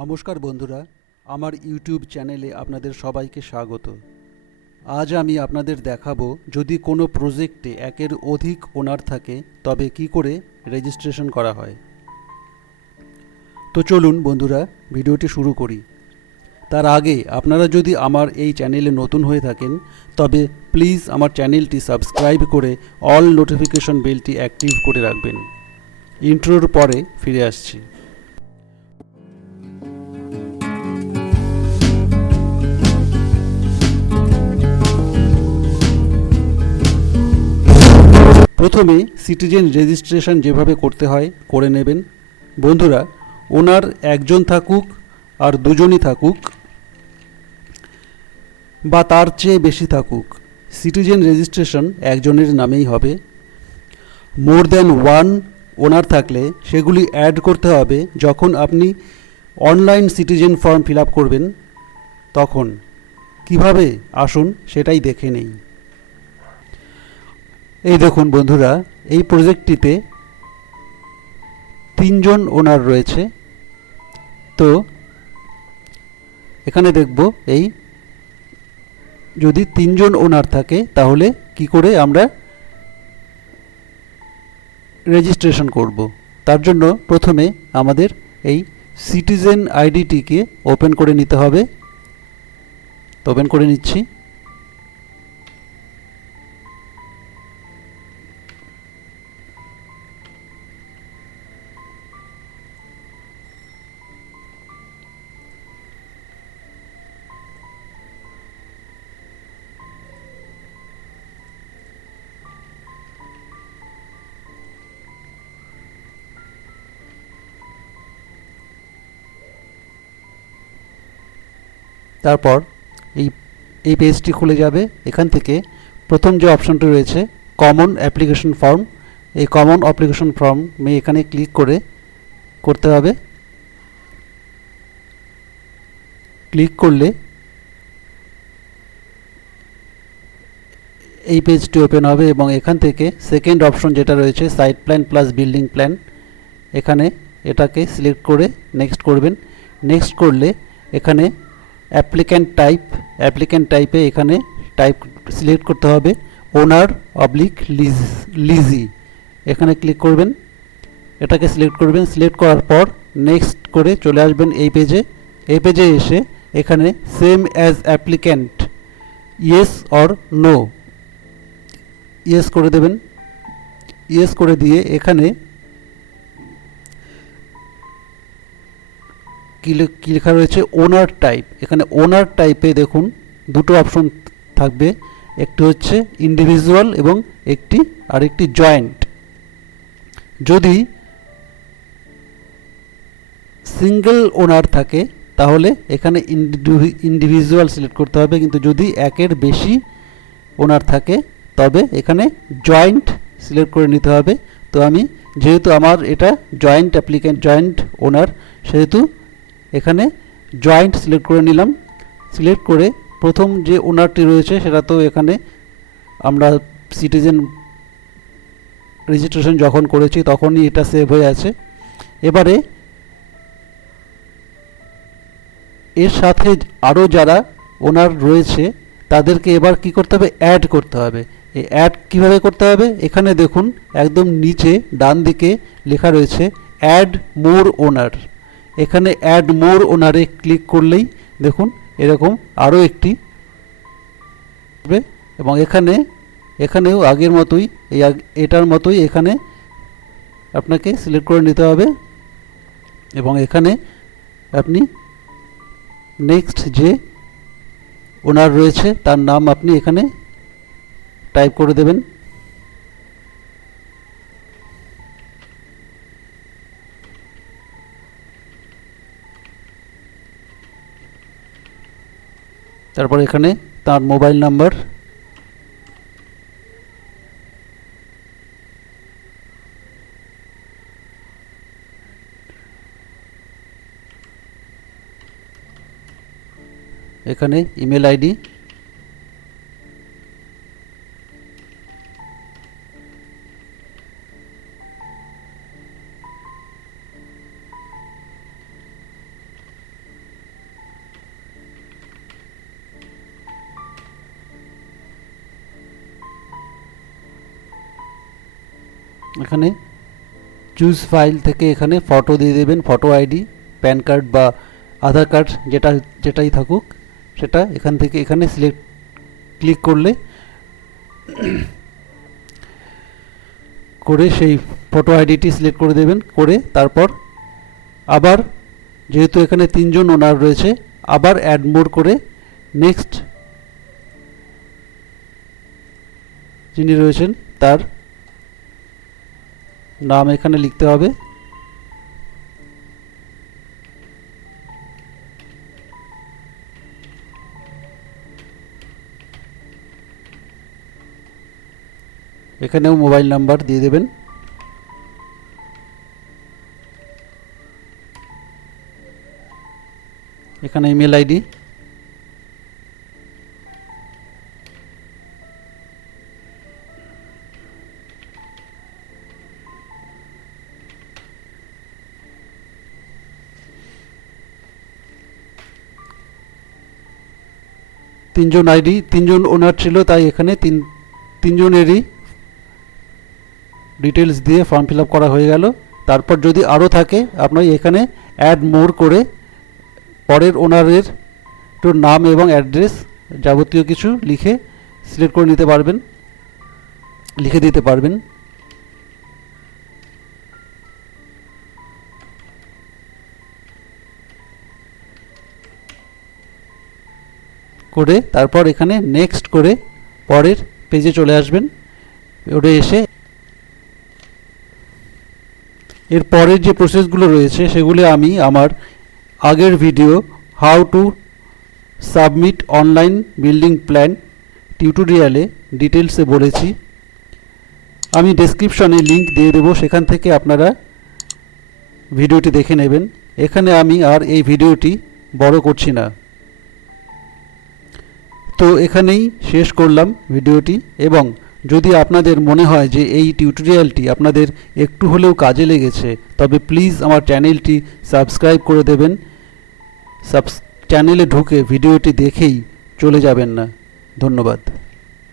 নমস্কার বন্ধুরা, আমার ইউটিউব চ্যানেলে আপনাদের সবাইকে স্বাগত। আজ আমি আপনাদের দেখাবো যদি কোনো প্রজেক্টে একের অধিক ওনার থাকে তবে কি করে রেজিস্ট্রেশন করা হয়। তো চলুন বন্ধুরা, ভিডিওটি শুরু করি। তার আগে আপনারা যদি আমার এই চ্যানেলে নতুন হয়ে থাকেন তবে প্লিজ আমার চ্যানেলটি সাবস্ক্রাইব করে অল নোটিফিকেশন বেলটি অ্যাক্টিভ করে রাখবেন। ইন্ট্রোর পরে ফিরে আসছি। প্রথমে সিটিজেন রেজিস্ট্রেশন যেভাবে করতে হয় করে নেবেন। বন্ধুরা, ওনার একজন থাকুক আর দুজনই থাকুক বা তার চেয়ে বেশি থাকুক, সিটিজেন রেজিস্ট্রেশন একজনের নামেই হবে। মোর দ্যান ওয়ান ওনার থাকলে সেগুলি অ্যাড করতে হবে যখন আপনি online citizen form fill up করবেন তখন। কিভাবে আসুন সেটাই দেখে নেই। এই দেখুন বন্ধুরা, এই প্রজেক্টটিতে তিনজন ওনার রয়েছে। তো এখানে দেখব এই যদি তিনজন ওনার থাকে তাহলে কি করে আমরা রেজিস্ট্রেশন করব। তার জন্য প্রথমে আমাদের এই সিটিজেন আইডিটিকে ওপেন করে নিতে হবে। তো ওপেন করে নিচ্ছি। তারপর এই এই পেজটি খুলে যাবে। এখান থেকে প্রথম যে অপশনটি রয়েছে কমন অ্যাপ্লিকেশন ফর্ম, এই কমন অ্যাপ্লিকেশন ফর্মে এখানে ক্লিক করে করতে হবে। ক্লিক করলে এই পেজটি ওপেন হবে এবং এখান থেকে সেকেন্ড অপশন যেটা রয়েছে site plan plus building plan, এখানে এটাকে সিলেক্ট করে নেক্সট করবেন। নেক্সট করলে এখানে অ্যাপ্লিক্যান্ট টাইপে এখানে টাইপ সিলেক্ট করতে হবে ওনার অবলিক লিজি, এখানে ক্লিক করবেন। এটাকে সিলেক্ট করবেন। সিলেক্ট করার পর নেক্সট করে চলে আসবেন এই পেজে। এই পেজে এসে এখানে same as applicant yes or no yes করে দেবেন। ইয়েস করে দিয়ে এখানে কি লেখা রয়েছে ওনার টাইপ, এখানে ওনার টাইপে দেখুন দুটো অপশন থাকবে, একটি হচ্ছে ইন্ডিভিজুয়াল এবং আরেকটি জয়েন্ট। যদি সিঙ্গেল ওনার থাকে তাহলে এখানে ইন্ডিভিজুয়াল সিলেক্ট করতে হবে, কিন্তু যদি একের বেশি ওনার থাকে তবে এখানে জয়েন্ট সিলেক্ট করে নিতে হবে। তো আমি যেহেতু আমার এটা জয়েন্ট ওনার, সেহেতু এখানে জয়েন্ট সিলেক্ট করে নিলাম। সিলেক্ট করে প্রথম যে ওনারটি রয়েছে সেটা তো এখানে আমরা সিটিজেন রেজিস্ট্রেশন যখন করেছি তখনই এটা সেভ হয়ে আছে। এবারে এর সাথে আরও যারা ওনার রয়েছে তাদেরকে এবার কি করতে হবে, অ্যাড করতে হবে। এই অ্যাড কীভাবে করতে হবে, এখানে দেখুন একদম নিচে ডান দিকে লেখা রয়েছে অ্যাড মোর ওনার। এখানে অ্যাড মোর ওনারে ক্লিক করলেই দেখুন এরকম আরও একটি এবং এখানেও আগের মতোই এটার মতোই এখানে আপনাকে সিলেক্ট করে নিতে হবে এবং এখানে আপনি নেক্সট যে ওনার রয়েছে তার নাম আপনি এখানে টাইপ করে দেবেন। তারপর এখানে তার মোবাইল নাম্বার, এখানে ইমেল আইডি, এখানে চুজ ফাইল থেকে এখানে ফটো দিয়ে দেবেন, ফটো আইডি, প্যান কার্ড বা আধার কার্ড যেটাই থাকুক সেটা এখান থেকে এখানে সিলেক্ট ক্লিক করলে করে সেই ফটো আইডিটি সিলেক্ট করে দেবেন। করে তারপর আবার যেহেতু এখানে 3 জন ওনার রয়েছে আবার অ্যাড মোর করে নেক্সট যিনি রয়েছেন তার নাম এখানে লিখতে হবে। এখানেও মোবাইল নাম্বার দিয়ে দেবেন। এখানে ইমেল আইডি, তিনজন আইডি, 3 জন ওনার ছিল তাই এখানে তিনজনেরই ডিটেলস দিয়ে ফর্ম ফিল আপ করা হয়ে গেল। তারপর যদি আরও থাকে আপনার এখানে অ্যাড মোর করে পরের ওনারের নাম এবং অ্যাড্রেস যাবতীয় কিছু লিখে সিলেক্ট করে নিতে পারবেন, লিখে দিতে পারবেন। করে তারপর এখানে নেক্সট করে পরের পেজে চলে আসবেন। ওটা এসে এর পরের যে প্রসেসগুলো রয়েছে সেগুলো আমি আমার আগের video how to submit online building plan টিউটোরিয়ালে ডিটেলসে বলেছি। আমি ডেসক্রিপশনে লিংক দিয়ে দেবো, সেখান থেকে আপনারা ভিডিওটি দেখে নেবেন। এখানে আমি আর এই ভিডিওটি বড় করছি না। তো এখানেই শেষ করলাম ভিডিওটি, এবং যদি আপনাদের মনে হয় যে এই টিউটোরিয়ালটি আপনাদের একটু হলেও কাজে লেগেছে তবে প্লিজ আমার চ্যানেলটি সাবস্ক্রাইব করে দেবেন। চ্যানেলে ঢুকে ভিডিওটি দেখেই চলে যাবেন না। ধন্যবাদ।